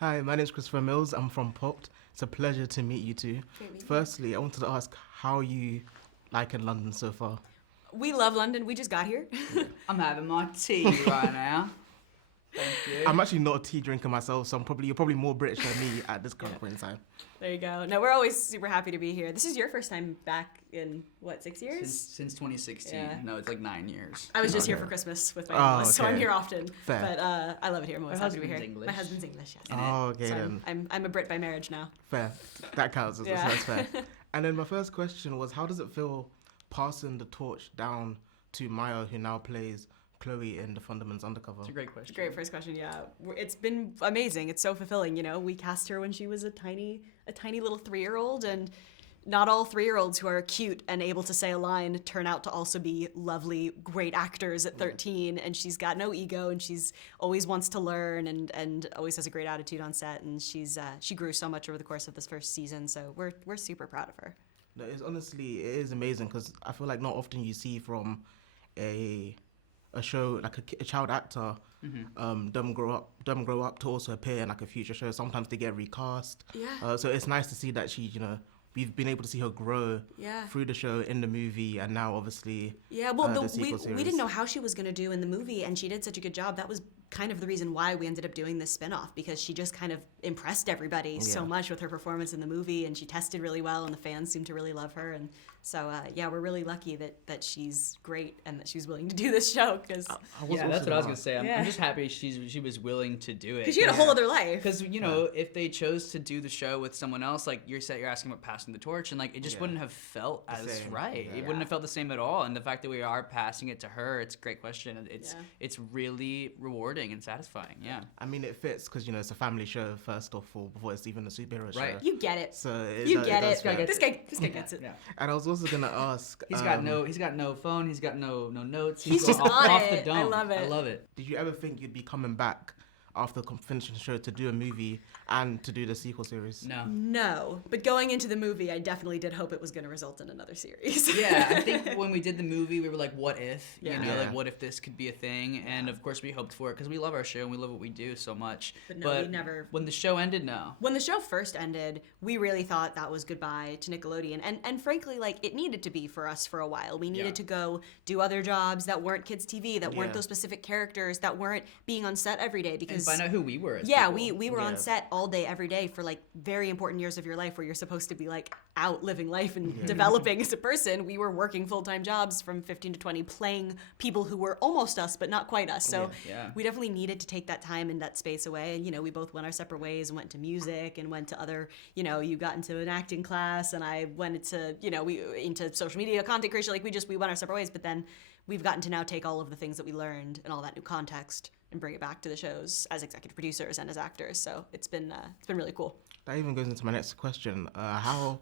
Hi, my name is Christopher Mills. I'm from Popped. It's a pleasure to meet you two. Great meeting you. Firstly, I wanted to ask how you like in London so far. We love London. We just got here. I'm having my tea right now. Thank you. I'm actually not a tea drinker myself, so you're probably more British than me at this current point in time. There you go. No, we're always super happy to be here. This is your first time back in, 6 years? Since 2016. Yeah. No, it's like 9 years. I was just here Okay. for Christmas with my in-laws, so I'm okay. here often. Fair. But I love it here. I'm always My happy to be here. husband's English. My husband's English, yes. Oh, okay So then. I'm a Brit by marriage now. Fair. That counts. Yeah. That's fair. And then my first question was, how does it feel passing the torch down to Maya, who now plays Chloe in the Thundermans Undercover? It's a great question. Great first question, yeah. It's been amazing. It's so fulfilling, you know. We cast her when she was a tiny little 3-year-old, and not all 3-year-olds who are cute and able to say a line turn out to also be lovely, great actors at 13. And she's got no ego, and she's always wants to learn, and always has a great attitude on set. And she grew so much over the course of this first season, so we're super proud of her. No, it is amazing because I feel like not often you see from a show like a child actor them grow up to also appear in like a future show. Sometimes they get recast. Yeah. So it's nice to see that we've been able to see her grow Yeah. through the show in the movie, and now obviously Yeah, well, the we sequel series. didn't know how she was going to do in the movie, and she did such a good job. That was kind of the reason why we ended up doing this spinoff, because she just kind of impressed everybody so Yeah. much with her performance in the movie, and she tested really well, and the fans seemed to really love her. And so, yeah, we're really lucky that she's great and that she's willing to do this show, because Yeah, that's what I was gonna say. Yeah. I'm just happy she was willing to do it. she had a whole other life. Because if they chose to do the show with someone else, like you're asking about passing the torch, and like it just Yeah. wouldn't have felt as same. right. Yeah. It wouldn't have felt the same at all. And the fact that we are passing it to her, it's a great question. It's really rewarding and satisfying. Yeah. I mean, it fits because it's a family show first off all before it's even a superhero show. Right. You get it. So You get does it. fit. This guy gets it. Yeah. And I was also gonna ask. He's got no phone. He's got no notes. He's just on off it. the I dome. love it. I love it. Did you ever think you'd be coming back after finishing the show to do a movie and to do the sequel series? No. No, but going into the movie, I definitely did hope it was going to result in another series. Yeah, I think when we did the movie, we were like, what if? Yeah. Yeah. Like, what if this could be a thing? And of course, we hoped for it because we love our show and we love what we do so much. But no, we never- When the show ended, no. When the show first ended, we really thought that was goodbye to Nickelodeon. And frankly, like, it needed to be for us for a while. We needed Yeah. to go do other jobs that weren't kids' TV, that weren't Yeah. those specific characters, that weren't being on set every day. And Because find out who we were. As yeah, people. we were on Yeah. set all day, every day for like very important years of your life where you're supposed to be like out living life and developing as a person. We were working full-time jobs from 15 to 20 playing people who were almost us but not quite us. So Yeah. we definitely needed to take that time and that space away. And we both went our separate ways and went to music and went to other, you got into an acting class and I went into, we into social media content creation. Like we went our separate ways, but then we've gotten to now take all of the things that we learned and all that new context and bring it back to the shows as executive producers and as actors. So it's been really cool. That even goes into my next question. How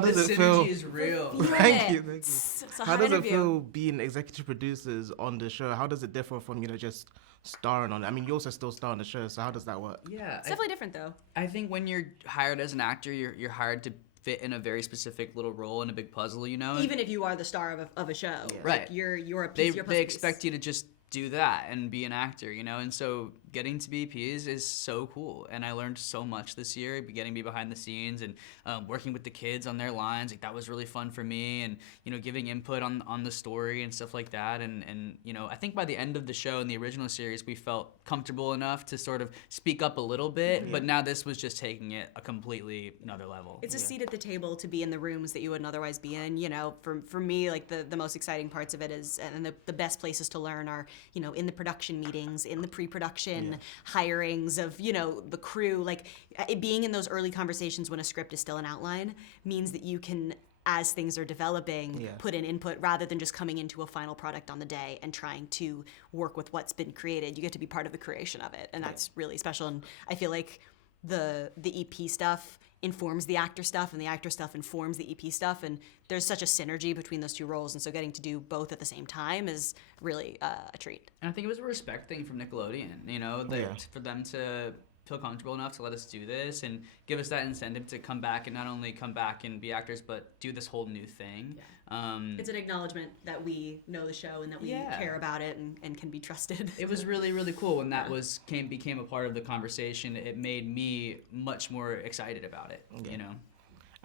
The does it feel? synergy is real. Thank you. It's a How hard does it interview. feel being executive producers on the show? How does it differ from just starring on it? I mean, you also still star on the show, so how does that work? Yeah. It's definitely different though. I think when you're hired as an actor, you're hired to fit in a very specific little role in a big puzzle, Even if you are the star of a show, Right. Like you're a they piece. You're a puzzle they piece. expect you to just do that and be an actor, and so getting to be P's is so cool, and I learned so much this year, getting to be behind the scenes and working with the kids on their lines. Like that was really fun for me, and giving input on the story and stuff like that, and I think by the end of the show in the original series we felt comfortable enough to sort of speak up a little bit, but now this was just taking it a completely another level. It's a seat at the table to be in the rooms that you wouldn't otherwise be in. For me, like the most exciting parts of it is, and the best places to learn are, in the production meetings, in the pre-production hirings of, the crew. Like being in those early conversations when a script is still an outline means that you can, as things are developing, put in input rather than just coming into a final product on the day and trying to work with what's been created. You get to be part of the creation of it, and that's really special. And I feel like the EP stuff informs the actor stuff, and the actor stuff informs the EP stuff, and there's such a synergy between those two roles, and so getting to do both at the same time is really a treat. And I think it was a respect thing from Nickelodeon, for them to feel comfortable enough to let us do this and give us that incentive to come back and not only come back and be actors, but do this whole new thing. It's an acknowledgement that we know the show and that we care about it and can be trusted. It was really, really cool when that became a part of the conversation. It made me much more excited about it, you know.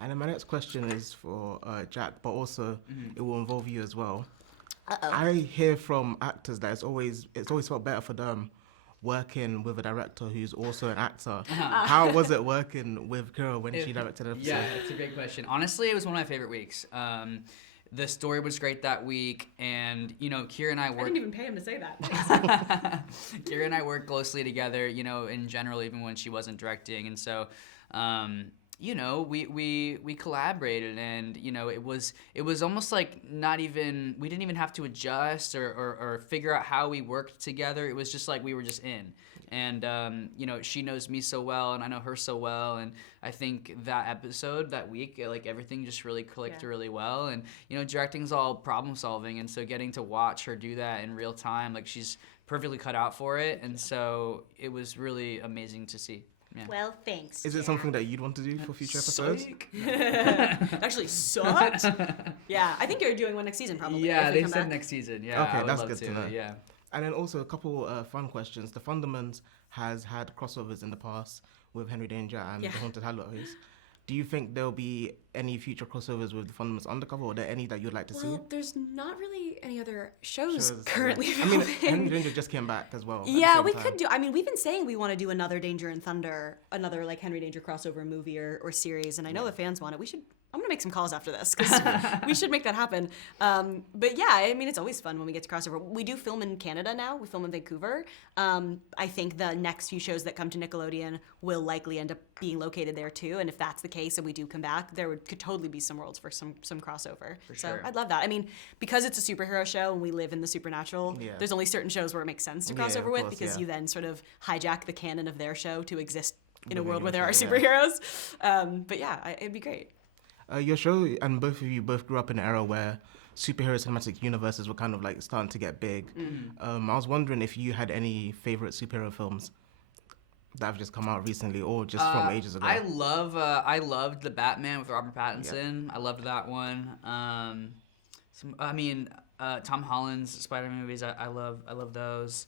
And then my next question is for Jack, but also it will involve you as well. I hear from actors that it's always felt better for them working with a director who's also an actor. How was it working with Kira when she directed the episode? Yeah, that's a great question. Honestly, it was one of my favorite weeks. The story was great that week, and you know, Kira and I worked. I didn't even pay him to say that. Kira and I worked closely together, you know, in general, even when she wasn't directing, and so, you know, we collaborated, and you know, it was almost like we didn't even have to adjust or figure out how we worked together. It was just like we were just in. And, you know, she knows me so well and I know her so well. And I think that episode, that week, like everything just really clicked really well. And, you know, directing's all problem solving. And so getting to watch her do that in real time, like she's perfectly cut out for it. And so it was really amazing to see. Yeah. Well, thanks. Is it something that you'd want to do for future episodes? Actually sucked. Yeah, I think you're doing one next season probably. Yeah, they said next season. Yeah, okay, I would that's love good to know. Yeah. And then also a couple fun questions. The Thundermans has had crossovers in the past with Henry Danger and the Haunted Hallows. Do you think there'll be any future crossovers with the Thundermans Undercover, or are there any that you'd like to see? Well, there's not really any other shows currently. I mean, Henry Danger just came back as well. Yeah, we could do. I mean, we've been saying we want to do another Danger and Thunder, another like Henry Danger crossover movie or series, and I know the fans want it. I'm gonna make some calls after this because we should make that happen. But yeah, I mean, it's always fun when we get to crossover. We do film in Canada now. We film in Vancouver. I think the next few shows that come to Nickelodeon will likely end up being located there too. And if that's the case and we do come back, there could totally be some worlds for some crossover. For so sure. I'd love that. I mean, because it's a superhero show and we live in the supernatural, there's only certain shows where it makes sense to cross over with because you then sort of hijack the canon of their show to exist in a world where there are superheroes. But yeah, it'd be great. Your show, and both of you grew up in an era where superhero cinematic universes were kind of like starting to get big. I was wondering if you had any favorite superhero films that have just come out recently or just from ages ago. I loved the Batman with Robert Pattinson. Yep. I loved that one. Tom Holland's Spider-Man movies. I love those.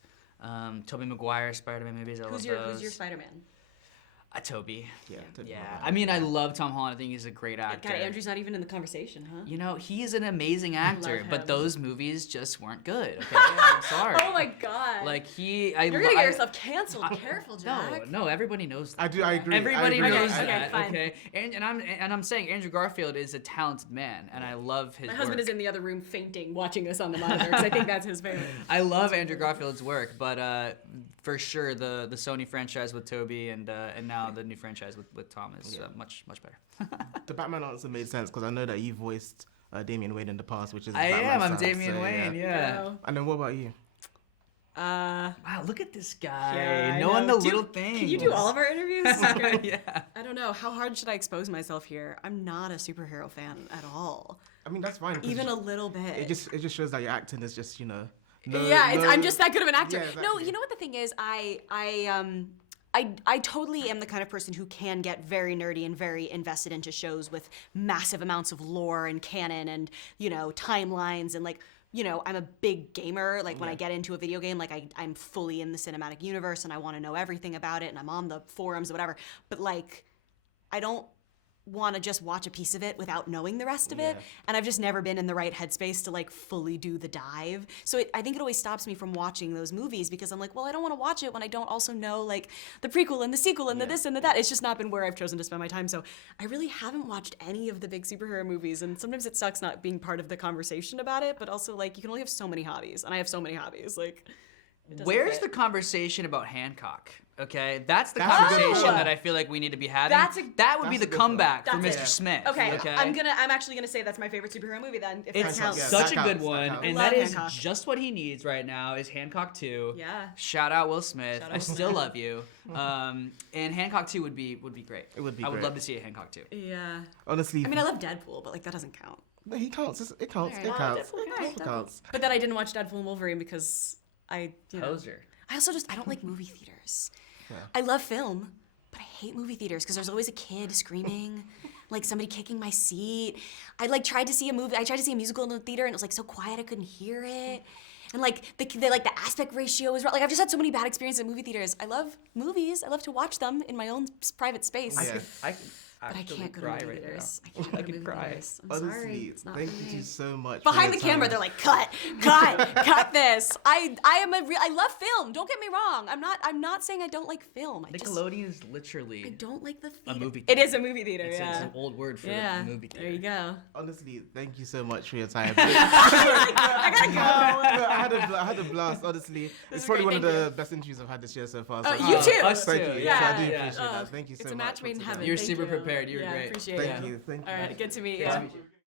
Tobey Maguire's Spider-Man movies. I love those. Who's your Spider-Man? Toby. Toby. Yeah. I mean, I love Tom Holland. I think he's a great actor. God, Andrew's not even in the conversation, huh? You know, he's an amazing actor, but those movies just weren't good. Okay, I'm sorry. Oh my God. Like you're gonna get yourself canceled. Careful, Jack. No, everybody knows that. I agree. Everybody knows okay, that. fine. Okay, and I'm saying Andrew Garfield is a talented man, and I love his. My husband work. is in the other room fainting, watching us on the monitor because I think that's his favorite. I love Andrew Garfield's work, but for sure the Sony franchise with Toby and now the new franchise with Tom is much better. The Batman answer made sense because I know that you voiced Damian Wayne in the past, which is I'm Damian Wayne. Yeah. And then what about you? Wow, look at this guy. Yeah, knowing the little things. Can you do all of our interviews? Okay. Yeah. I don't know. How hard should I expose myself here? I'm not a superhero fan at all. I mean, that's fine. Even a little bit. It just shows that your acting is just, I'm just that good of an actor. Yeah, exactly. No, you know what the thing is? I totally am the kind of person who can get very nerdy and very invested into shows with massive amounts of lore and canon and, timelines and I'm a big gamer. Like when I get into a video game, like I'm fully in the cinematic universe and I want to know everything about it and I'm on the forums or whatever. But I don't want to just watch a piece of it without knowing the rest of it, and I've just never been in the right headspace to fully do the dive. So I think it always stops me from watching those movies because I'm like, well, I don't want to watch it when I don't also know the prequel and the sequel and the this and the that. It's just not been where I've chosen to spend my time. So I really haven't watched any of the big superhero movies, and sometimes it sucks not being part of the conversation about it, but also you can only have so many hobbies, and I have so many hobbies. Where's the conversation about Hancock? Okay, that's the conversation that I feel like we need to be having. That would be the comeback for Mr. Smith. Okay, I'm actually gonna say that's my favorite superhero movie then. If it's that counts. such a good one, and that is Hancock. just what he needs right now. Is Hancock 2? Yeah. Shout out Will Smith. I still love you. And Hancock 2 would be great. It would be. I would love to see a Hancock 2. Yeah. Honestly, I mean, I love Deadpool, but that doesn't count. No, he counts. It counts. Right. It counts. Deadpool It counts. But then I didn't watch Deadpool and Wolverine because Poser. I don't like movie theaters. I love film, but I hate movie theaters because there's always a kid screaming, like somebody kicking my seat. I tried to see a musical in the theater, and it was like so quiet I couldn't hear it. And like the aspect ratio was wrong. Like I've just had so many bad experiences at movie theaters. I love movies. I love to watch them in my own private space. I But I can't go to movie theaters. I can't I go to could movie cry. theaters. I'm Honestly, sorry. It's not thank for me. you so much. Behind for the your camera, time. they're like, cut this. I love film. Don't get me wrong. I'm not saying I don't like film. Nickelodeon is literally I don't like the theater. movie It theater. is a movie theater. It's yeah. an old word for Yeah. movie theater. There you go. Honestly, thank you so much for your time. I gotta go. I had a blast. Honestly, it's is probably great, one of thank the best interviews I've had this year so far. Oh, So you too. Us thank too. you. Yeah. So I do Yeah. appreciate that. Thank you so It's much. a match made in once heaven. again. You're Thank super you. prepared. You were Yeah, great. appreciate Thank it. you. Thank you. All right, good to meet you. Good to meet you.